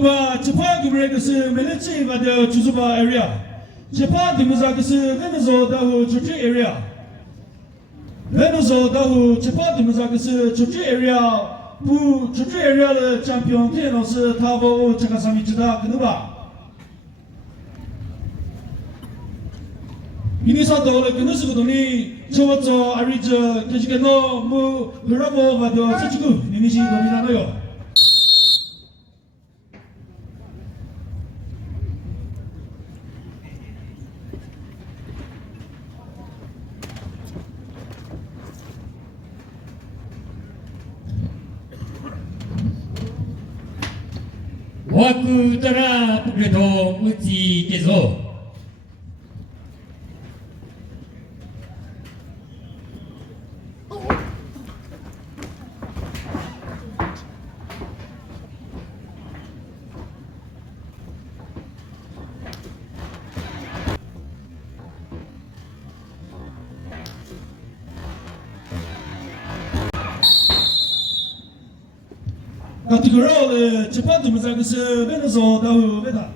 Kuba Chapa Gumrekas military Vada Chuzuba area. Chapa Dimazakas Venezo Dahu Chuchi area. Venezo Dahu Chapa Dimazakas Chuchi area. Bu Chuchi area champion Tenos Tavo Chakasami Chida Kanuba. Minisa Dole Kanusudoni, Chowato, Arija, Kajikano, Mu, Rabo, Vado, Sachiku, Ninishi Dominano. Wakutara Pukredo Uchi Kezo. Categorial Chapa Dimazakas Venezo Dahu Veda.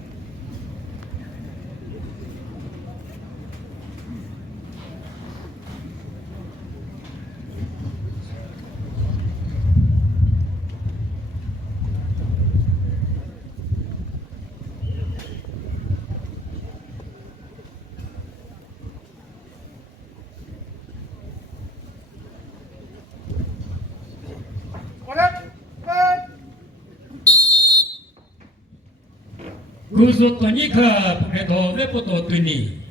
Kuzo Tonika Pukredo Vepoto Tuni.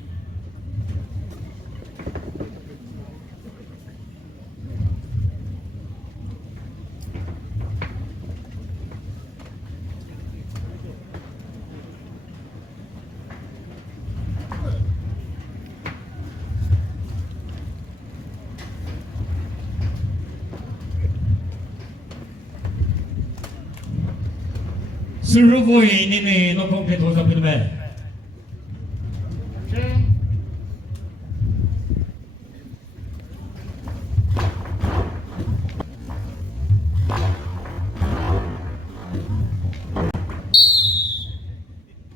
Survoi Nini no completo sapere.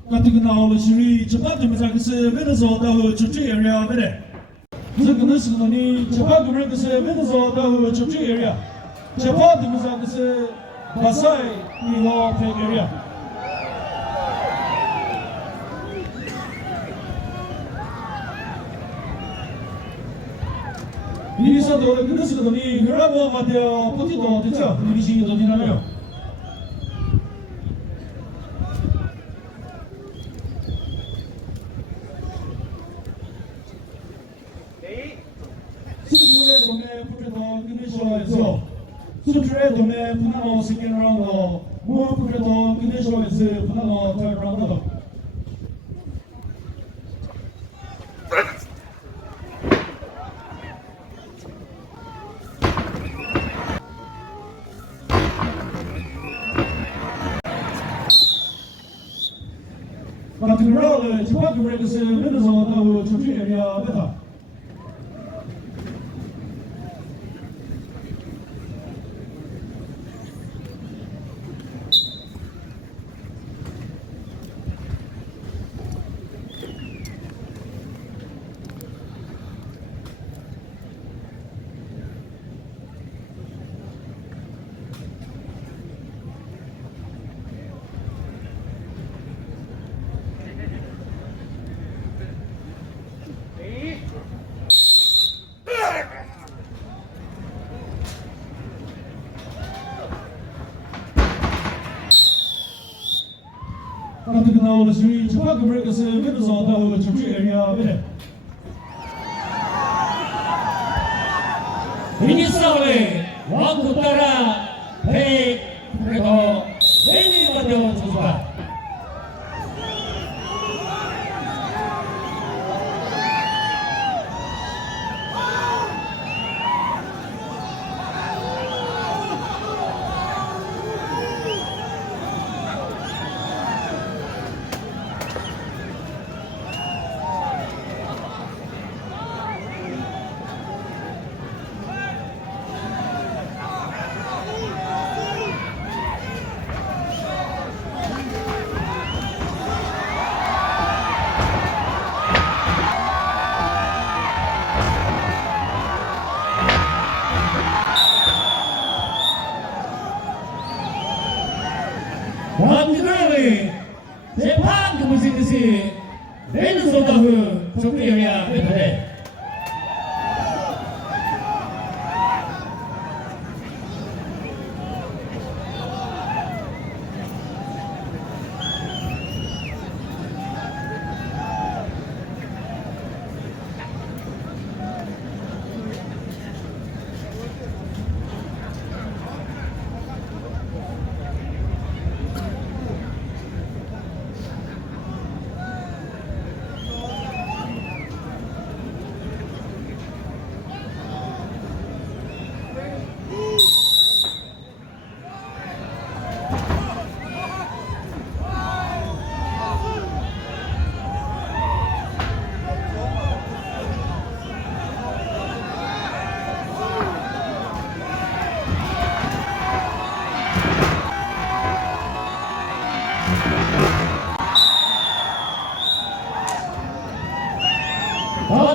Categorial Shuri Chapa Dimazakas Venezo Dahu Chuchi area Vede. Zakanusudoni, Chapa Gumrekas Venezo Dahu Chuchi area. Chapa Dimazakas Basai Niho Peg area. Minisa Dole Kanusudoni, Grabo Mateo Potito, Techa, Ninishi Dominano. Sutre Dome Pukredo Kinesho Sutre Dome Punano second round, Mu Pukredo Kinesho is Punano third round. Categorial Chapa Gumrekas Venezo Dahu Chuchi area Veda. Categorial Shuri Chapa Gumrekas Venezo Dahu Chuchi area Vede. Minisa Wakutara Pei Pukredo Veni Mateo Chuzuba. 왕국을 재판 그것이 뜻이 내는 소다후 적대여야 되네.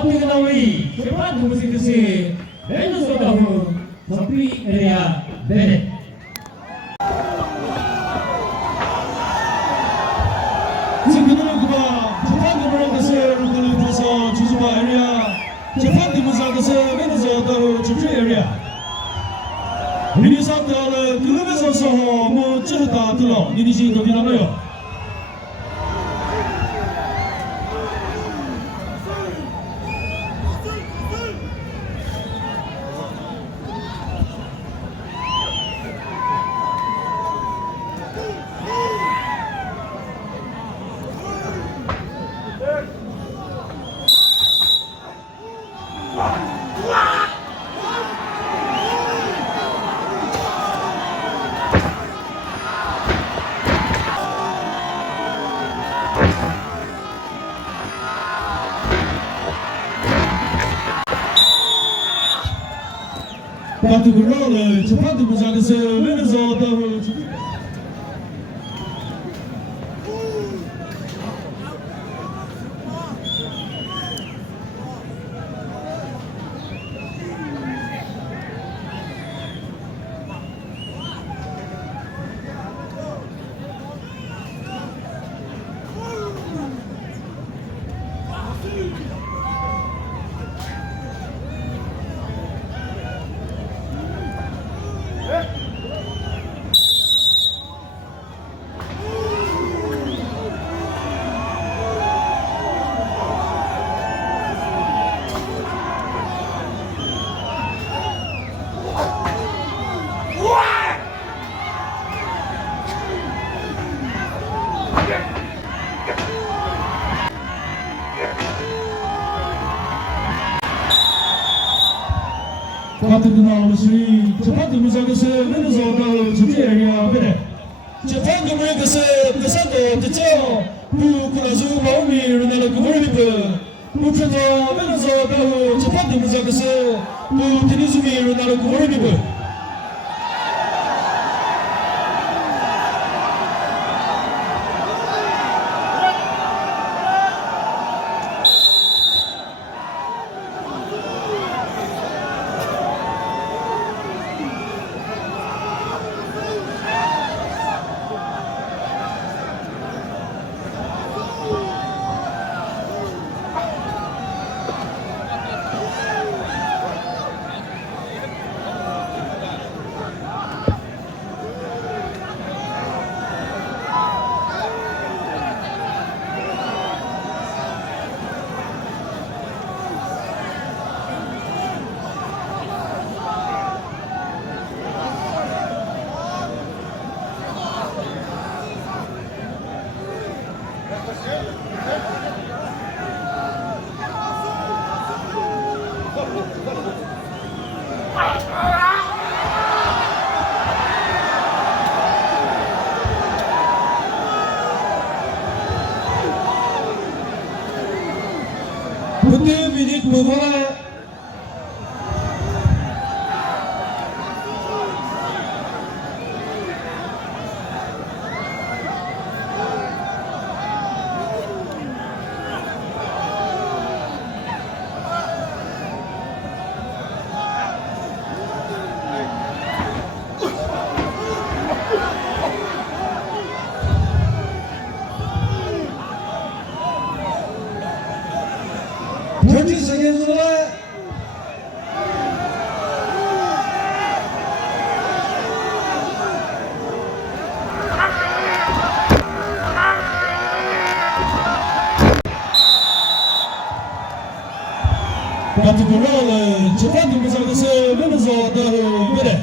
Tapi nawi cepat musik kesi Benu sodahu Sopi area Bene 지금은 그바 재판 그런 것을 그를 봐서 주주바 에리아 재판 그문사 것을 매너서 더 주주 에리아 미니사들을 그룹에서 서호 뭐 ጭ르다 들어 니니시 더 비나나요 바트 그러를 재판 그문사 것을 매너서 더 주주 바트 그나 우리 재판 그문사 것을 매너서 더 주주 에리아 베네 재판 그문 것을 그사도 듣죠 부쿠라수 마음이 일어나는 그물리브 부표도 매너서 더 재판 그문사 것을 부 디니수미 일어나는 그물리브 그때 미니 그거 같은 거를 재판 등급상에서 면에서 더 그래.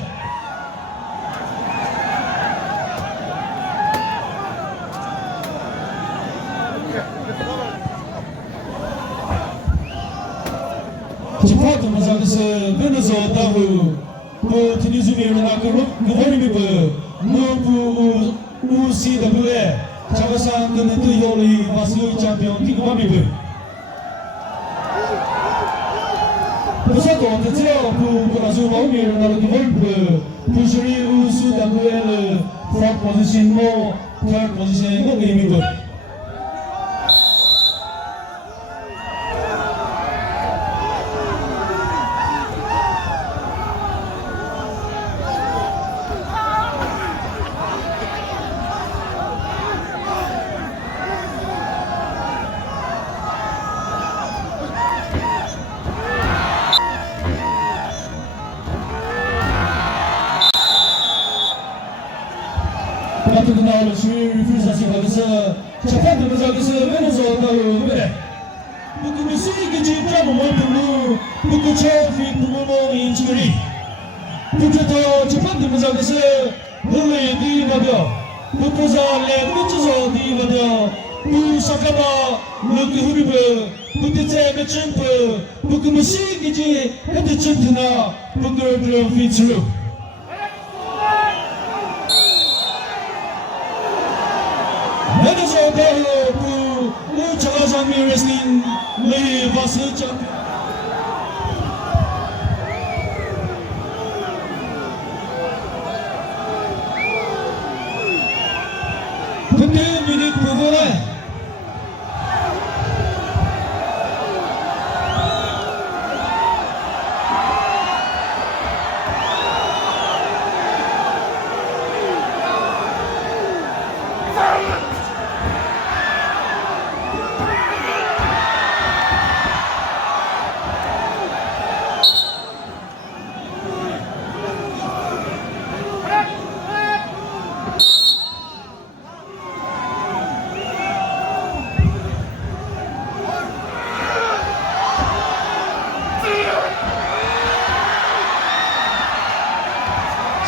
재판 등급상에서 면에서 더 티니즈미를 나가로 그거리미 뭐 우시더블에 자가상 그네도 요리 마스로 챔피언 기고마미 그래서도 대체로 그라서 마음이 나로 그걸 부수리 우시더블에 프로 포지션 뭐 third 포지션 뭐 게임이 같은 거 나오는 슈리프리사시 거기서 재판 등급상에서 면에서 더 그래. 그 수익이 진짜 뭐 부모 그 처음이 부모 인치리 그저 재판 등급상에서 원래 네 말이야 그거자래 그저서 네 말이야 그 사카바 그 후비브 그 대체 챔프 그 수익이지 헤드 챔프나 그들 피츠루 Ladies and gentlemen, who Chagasang Wrestling Lady vs Champion. Continue minute progress.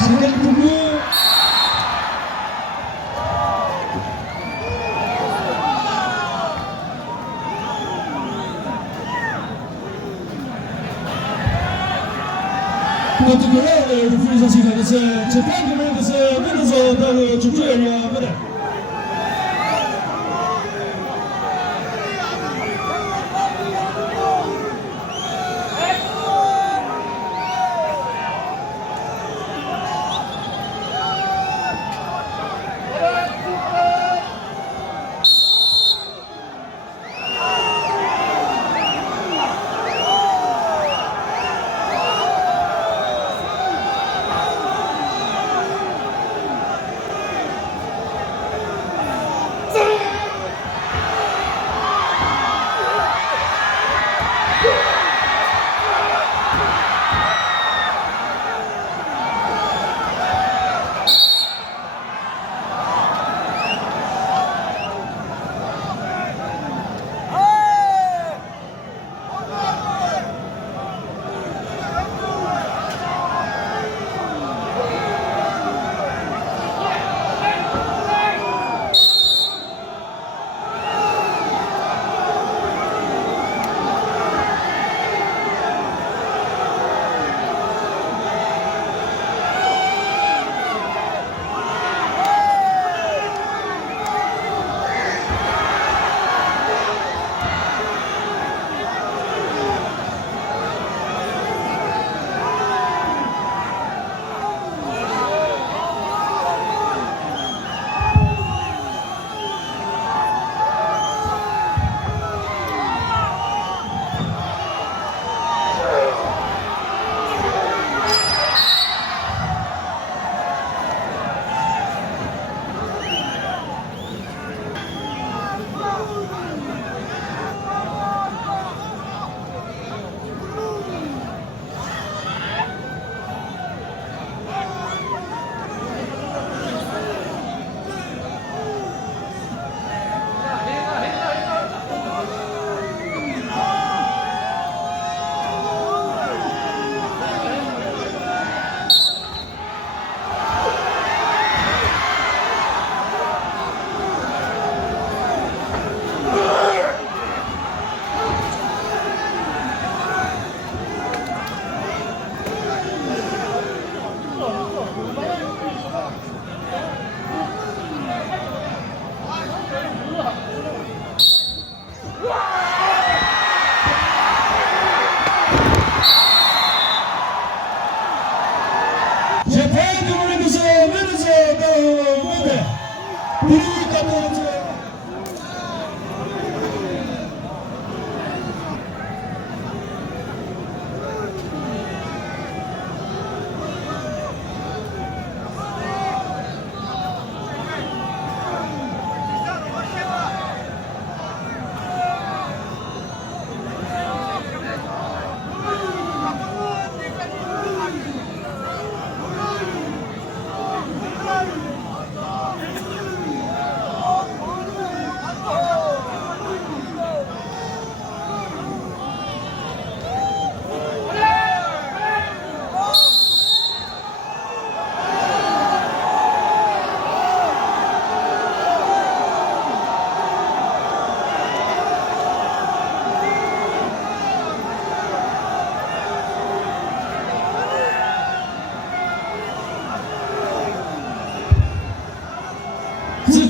Second tunggu. Untuk gelar referensi kita cepat kita menuju ke tujuan pada.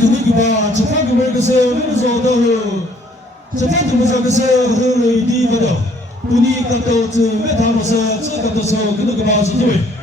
그니까 재판 그물에서 회사도 재판 그물에서 흐르이 디버도 분이 갔다 왜 담아서 저가도서 그니까 봐서 좀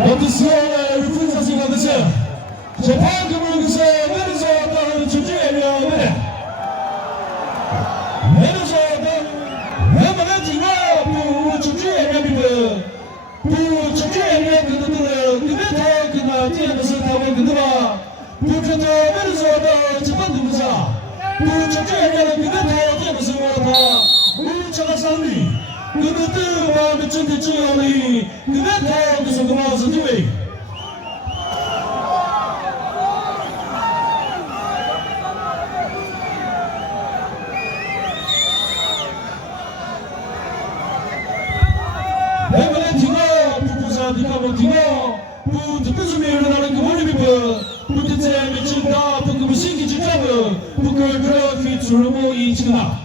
어디서 루프사시가 그서 재판 그물에서 내려서 또 주주에려 내려서 내가 지가 부 주주에려 부 주주에려 그들을 그베터 그나 뒤에서 타고 그들아 부부터 내려서 또 재판 그물사 부 주주에려 그베터 뒤에서 타 우차가 상리 그들 마음에 ጭ게 찌어리 그베터 그서 그마서 뒤에 디카모 디모 부드 부즈미를 나는 그 머리비버 부드제 미친다 부그 신기 지자브 부그 그라피 줄모 이치나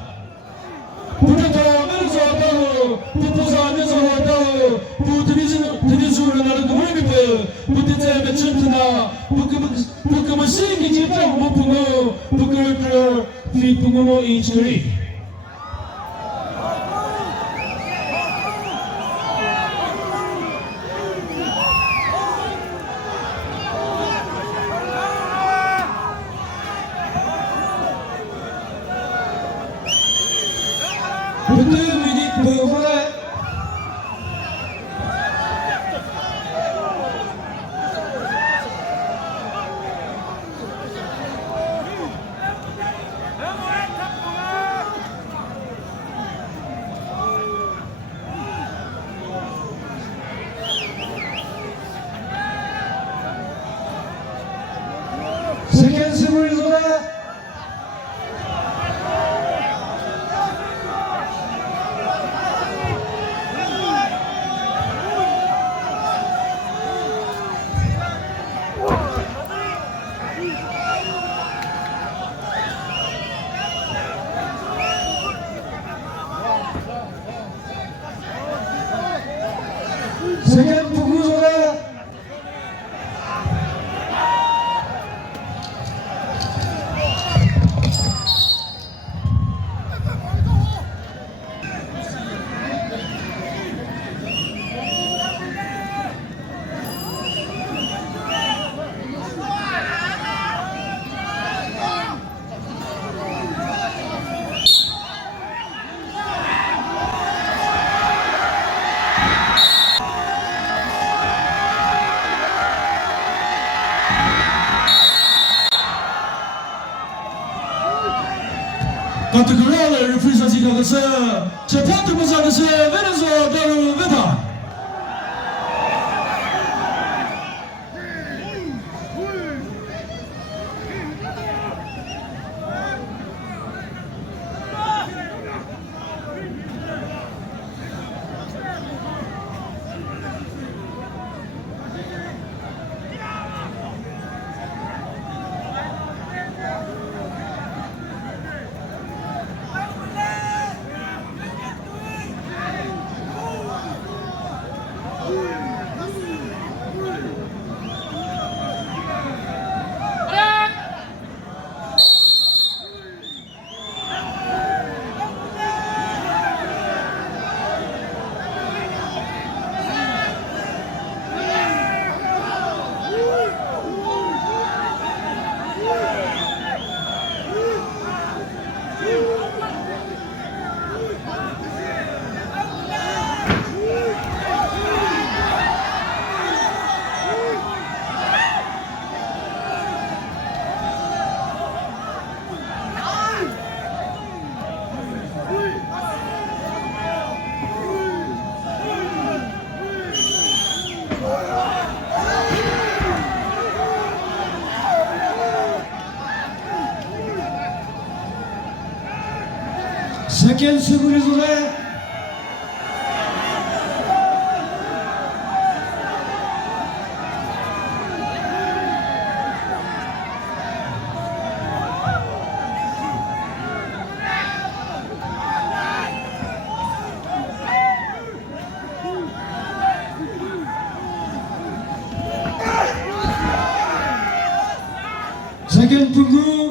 부드도 메르서 다우 부부사 면서 다우 부드리즈를 나는 그 머리비버 부드제 미친다 부그 신기 지자브 부그 그라피 부그모 이치리 Second Civil Zone. Second Pugu Zone. Kategoriale reprezentatie dat ze 재판도 못하는 새 베네수엘라 다루 베타 Second Supervisor. Second Tunggu.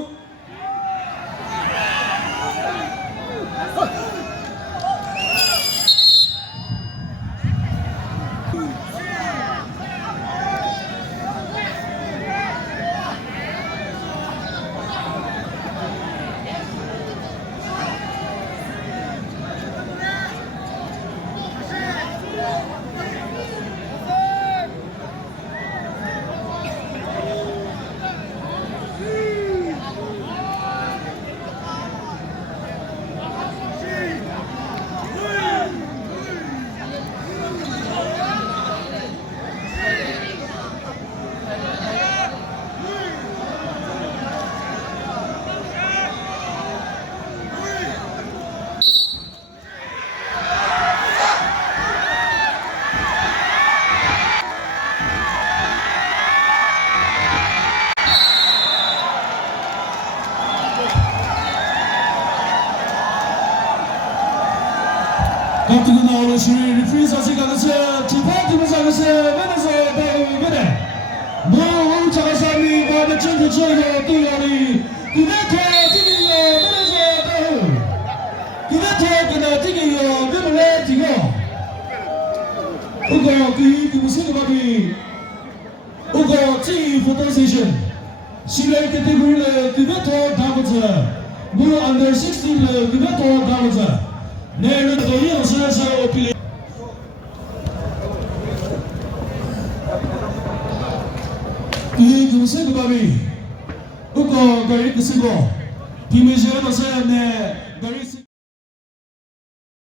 Kapten Ağlı Şuri Refrees açıklaması Japan Tümüzakası Venezuela Bene Bu Uçakasami Bade Çöntü Çöntü Tüyali Güvete Tigyo Venezuela Güvete Gına Tigyo Vimle Tigyo Ugo Gü Gümüsün Babi Ugo T Photo Station Şile Kategoriyle Güvete Davut'a Bu Under 16 Güvete Davut'a 내일은 더 이어서서 어필. 이 금세 그밥이 웃고 거리 쓰고 김혜지가 너서 내 거리